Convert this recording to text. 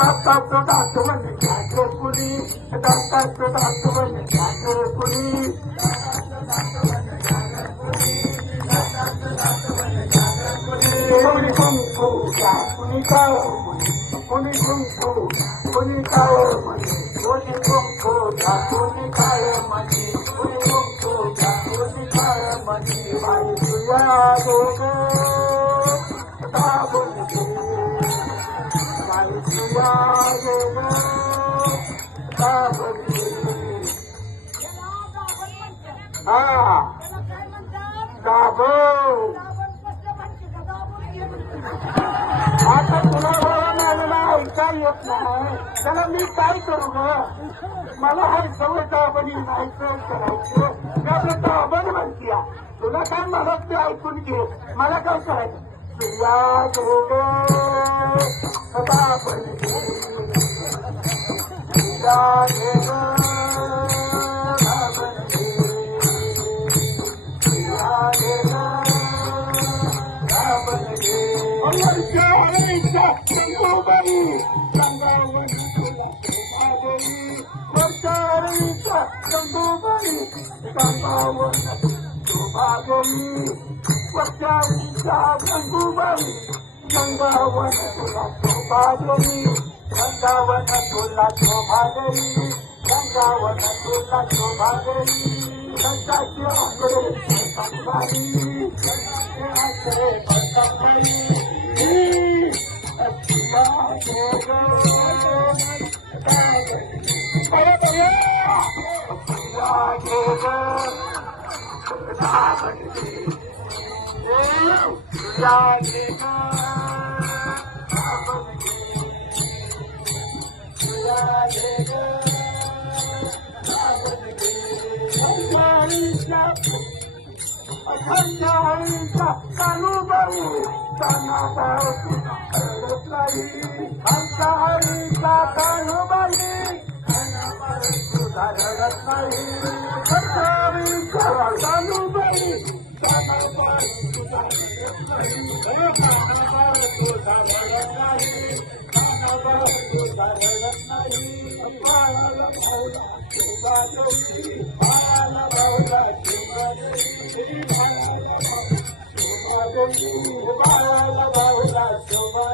दाताचं दात म्हणजे ठाकरे कुणी दाताचं दात म्हणजे ठाकरे कुणी कोणी कुंकू कुणी काळ कोणी कुंकू कोणी काळ कोणी कुंकू कोणी काळ म्हणजे कोणी कुंकू कोणी काळ म्हणजे बाई तुया दोघ दाबून बाई तुया दोघ दाबून हा दाबो आता तुला मला ऐका येत नाही त्याला मी काय करू ग मला हा सवय दाबणी जायचं करायचं त्याचं दाबण म्हणतीया तुला काय मला ते ऐकून घे मला काय करायचं तुला दाबण गंगावन तुला शोभागली गंगावन तुला शोभागली गंगावन तुला शोभागली गंगाची आकडे संभारी गंगाचे आकडे कानूबाई कानाबाई आमच्या हरीचा कानूबाई सुधारत नाही कानूबाई शोभा